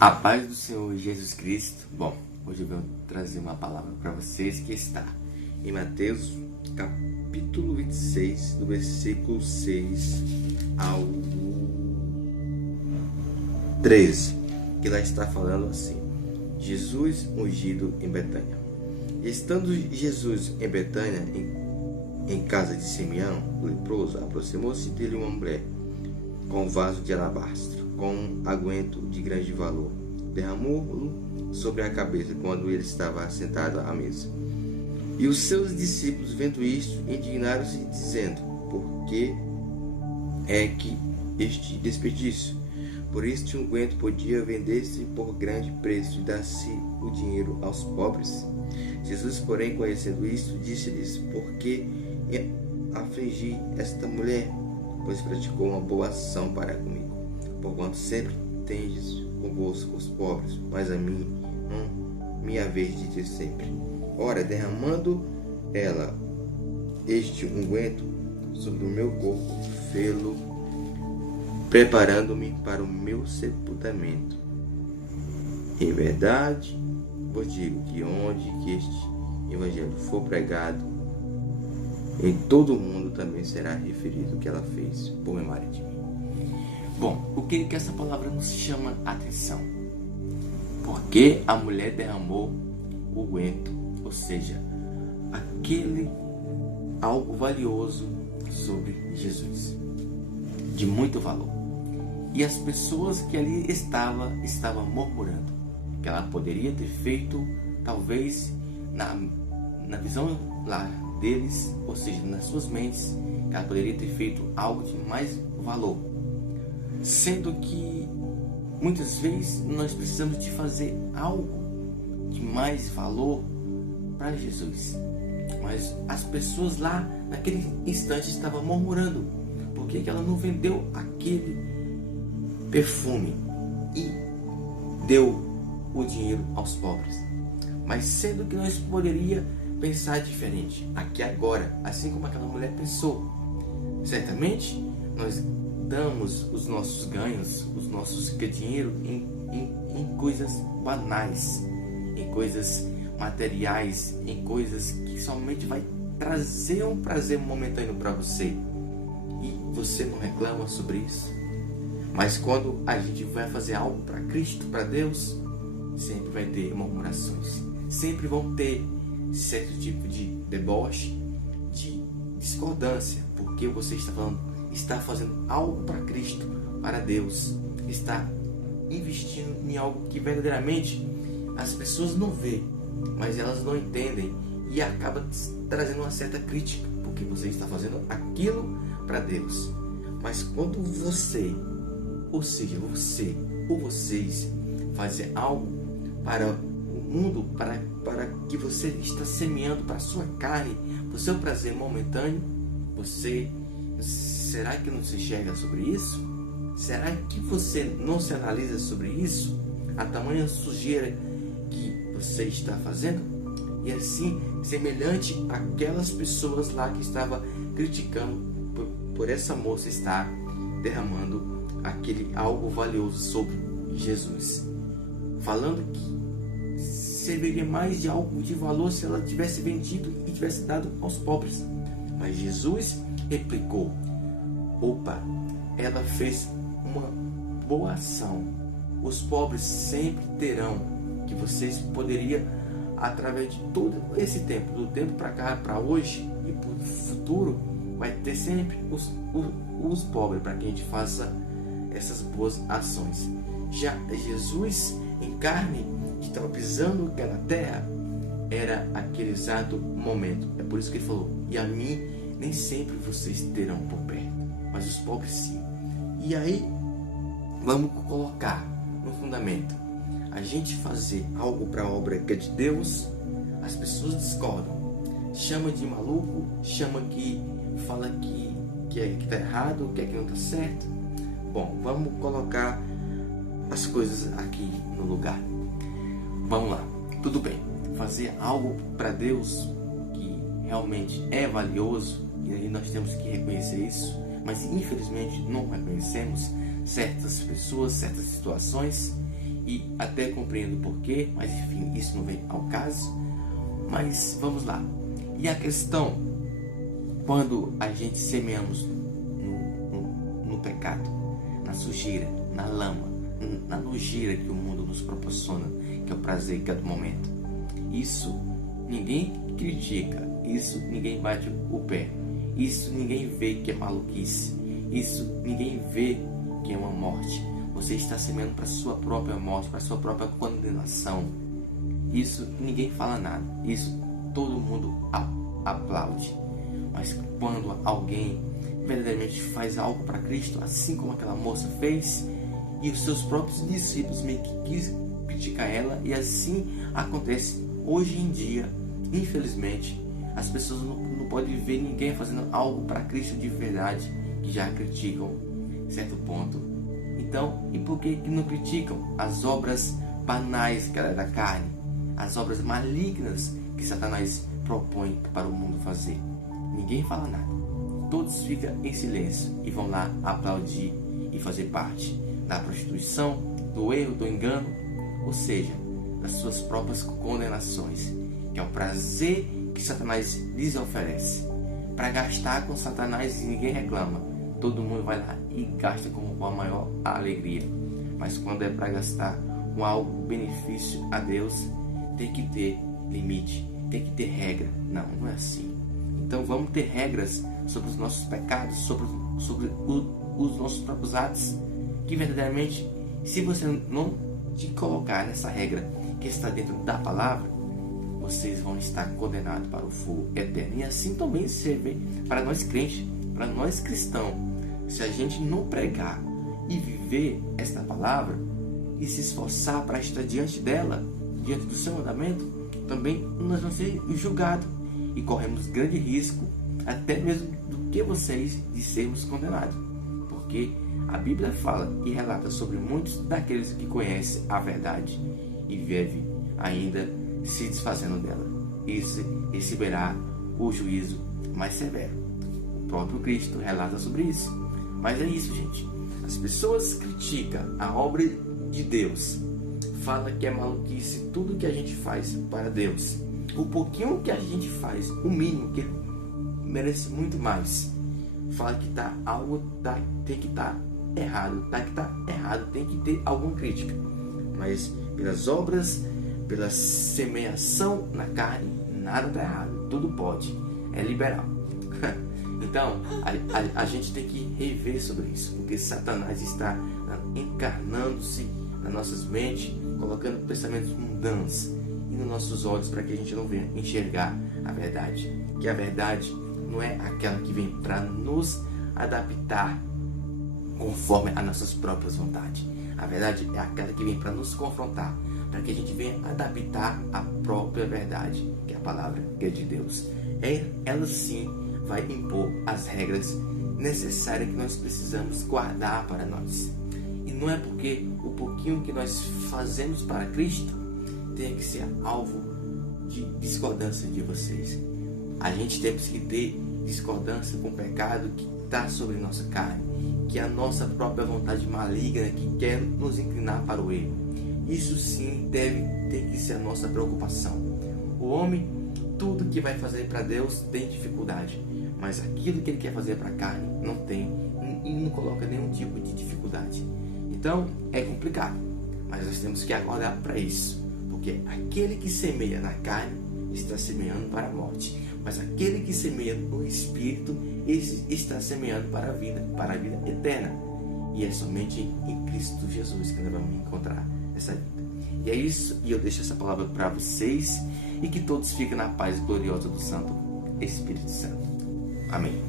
A paz do Senhor Jesus Cristo. Bom, hoje eu venho trazer uma palavra para vocês que está em Mateus capítulo 26, do versículo 6 ao 13, que lá está falando assim: Jesus ungido em Betânia. Estando Jesus em Betânia, em casa de Simeão, o leproso, aproximou-se dele uma mulher com um vaso de alabastro, com um aguento de grande valor. Derramou-o sobre a cabeça quando ele estava sentado à mesa. E os seus discípulos, vendo isto, indignaram-se, dizendo: por que é que este desperdício? Por este unguento podia vender-se por grande preço e dar-se o dinheiro aos pobres. Jesus, porém, conhecendo isto, disse-lhes: por que afligi esta mulher? Pois praticou uma boa ação para comigo. Porquanto sempre tendes convosco os pobres, mas a mim não me haveis de ter sempre. Ora, derramando ela este unguento sobre o meu corpo, fê-lo, preparando-me para o meu sepultamento. Em verdade vos digo que onde que este evangelho for pregado, em todo o mundo também será referido o que ela fez por memória de mim. Bom, o que essa palavra nos chama a atenção? Porque a mulher derramou o unguento, ou seja, aquele algo valioso sobre Jesus, de muito valor. E as pessoas que ali estavam murmurando que ela poderia ter feito, talvez na visão lá deles, ou seja, nas suas mentes, ela poderia ter feito algo de mais valor. Sendo que muitas vezes nós precisamos de fazer algo de mais valor para Jesus. Mas as pessoas lá naquele instante estavam murmurando. Por que ela não vendeu aquele perfume e deu o dinheiro aos pobres? Mas sendo que nós poderíamos pensar diferente aqui agora, assim como aquela mulher pensou. Certamente nós damos os nossos ganhos, os nossos dinheiro em coisas banais, em coisas materiais, em coisas que somente vai trazer um prazer momentâneo para você. E você não reclama sobre isso. Mas quando a gente vai fazer algo para Cristo, para Deus, sempre vai ter murmurações. Sempre vão ter certo tipo de deboche, de discordância, porque você está fazendo algo para Cristo, para Deus, está investindo em algo que verdadeiramente as pessoas não vê, mas elas não entendem e acaba trazendo uma certa crítica, porque você está fazendo aquilo para Deus. Mas quando você, ou seja, você ou vocês fazem algo para o mundo, para que você está semeando para a sua carne, para o seu prazer momentâneo, será que não se enxerga sobre isso? Será que você não se analisa sobre isso? A tamanha sujeira que você está fazendo? E assim, semelhante àquelas pessoas lá que estavam criticando por essa moça estar derramando aquele algo valioso sobre Jesus, falando que serviria mais de algo de valor se ela tivesse vendido e tivesse dado aos pobres. Mas Jesus replicou: opa, ela fez uma boa ação. Os pobres sempre terão, que vocês poderiam, através de todo esse tempo, do tempo para cá, para hoje e para o futuro, vai ter sempre os pobres para que a gente faça essas boas ações. Já Jesus em carne, que estava pisando naquela terra, era aquele exato momento. É por isso que ele falou: e a mim nem sempre vocês terão por perto, mas os pobres sim. E aí vamos colocar no fundamento: a gente fazer algo para a obra que é de Deus, as pessoas discordam, chama de maluco, fala que está errado, que não está certo. Bom, vamos colocar as coisas aqui no lugar. Vamos lá, tudo bem, fazer algo para Deus que realmente é valioso, e aí nós temos que reconhecer isso, mas infelizmente não reconhecemos certas pessoas, certas situações, e até compreendo o porquê, mas enfim, isso não vem ao caso. Mas vamos lá. E a questão, quando a gente semeamos no pecado, na sujeira, na lama, na nojeira que o mundo nos proporciona, que é o prazer que é do momento, isso ninguém critica, isso ninguém bate o pé, isso ninguém vê que é maluquice, isso ninguém vê que é uma morte. Você está semeando para a sua própria morte, para a sua própria condenação. Isso ninguém fala nada, isso todo mundo aplaude. Mas quando alguém verdadeiramente faz algo para Cristo, assim como aquela moça fez, e os seus próprios discípulos meio que quis criticar ela, e assim acontece hoje em dia. Infelizmente, as pessoas não podem ver ninguém fazendo algo para Cristo de verdade, que já criticam certo ponto. Então, e por que não criticam as obras banais que é da carne, as obras malignas que Satanás propõe para o mundo fazer? Ninguém fala nada. Todos ficam em silêncio e vão lá aplaudir e fazer parte da prostituição, do erro, do engano, ou seja, das suas próprias condenações, que é o prazer que Satanás lhes oferece. Para gastar com Satanás ninguém reclama, todo mundo vai lá e gasta com a maior alegria. Mas quando é para gastar com algo benefício a Deus, tem que ter limite, tem que ter regra. Não é assim. Então vamos ter regras sobre os nossos pecados, sobre os nossos próprios atos, que verdadeiramente, se você não te colocar nessa regra que está dentro da palavra, vocês vão estar condenados para o fogo eterno. E assim também serve para nós crentes, para nós cristãos. Se a gente não pregar e viver esta palavra e se esforçar para estar diante dela, diante do seu mandamento, também nós vamos ser julgados e corremos grande risco, até mesmo do que vocês, de sermos condenados. Porque a Bíblia fala e relata sobre muitos daqueles que conhecem a verdade e vivem ainda se desfazendo dela. Esse receberá o juízo mais severo. O próprio Cristo relata sobre isso. Mas é isso, gente. As pessoas criticam a obra de Deus, fala que é maluquice tudo que a gente faz para Deus. O pouquinho que a gente faz, o mínimo, que Ele merece muito mais. Fala que tem que estar errado, tem que ter alguma crítica. Mas pelas obras, pela semeação na carne, nada está errado, tudo pode, é liberal. Então, a gente tem que rever sobre isso, porque Satanás está encarnando-se nas nossas mentes, colocando pensamentos mundanos e nos nossos olhos para que a gente não venha enxergar a verdade. Que a verdade não é aquela que vem para nos adaptar conforme as nossas próprias vontades. A verdade é aquela que vem para nos confrontar, para que a gente venha adaptar a própria verdade, que é a palavra que é de Deus. Ela sim vai impor as regras necessárias que nós precisamos guardar para nós. E não é porque o pouquinho que nós fazemos para Cristo tem que ser alvo de discordância de vocês. A gente tem que ter discordância com o pecado que está sobre nossa carne, que é a nossa própria vontade maligna que quer nos inclinar para o erro. Isso sim ter que ser a nossa preocupação. O homem, tudo que vai fazer para Deus tem dificuldade, mas aquilo que ele quer fazer para a carne não tem e não coloca nenhum tipo de dificuldade. Então é complicado, mas nós temos que acordar para isso, porque aquele que semeia na carne está semeando para a morte, mas aquele que semeia no Espírito, esse está semeando para a vida eterna. E é somente em Cristo Jesus que nós vamos encontrar essa vida. E é isso, e eu deixo essa palavra para vocês, e que todos fiquem na paz gloriosa do Santo Espírito Santo. Amém.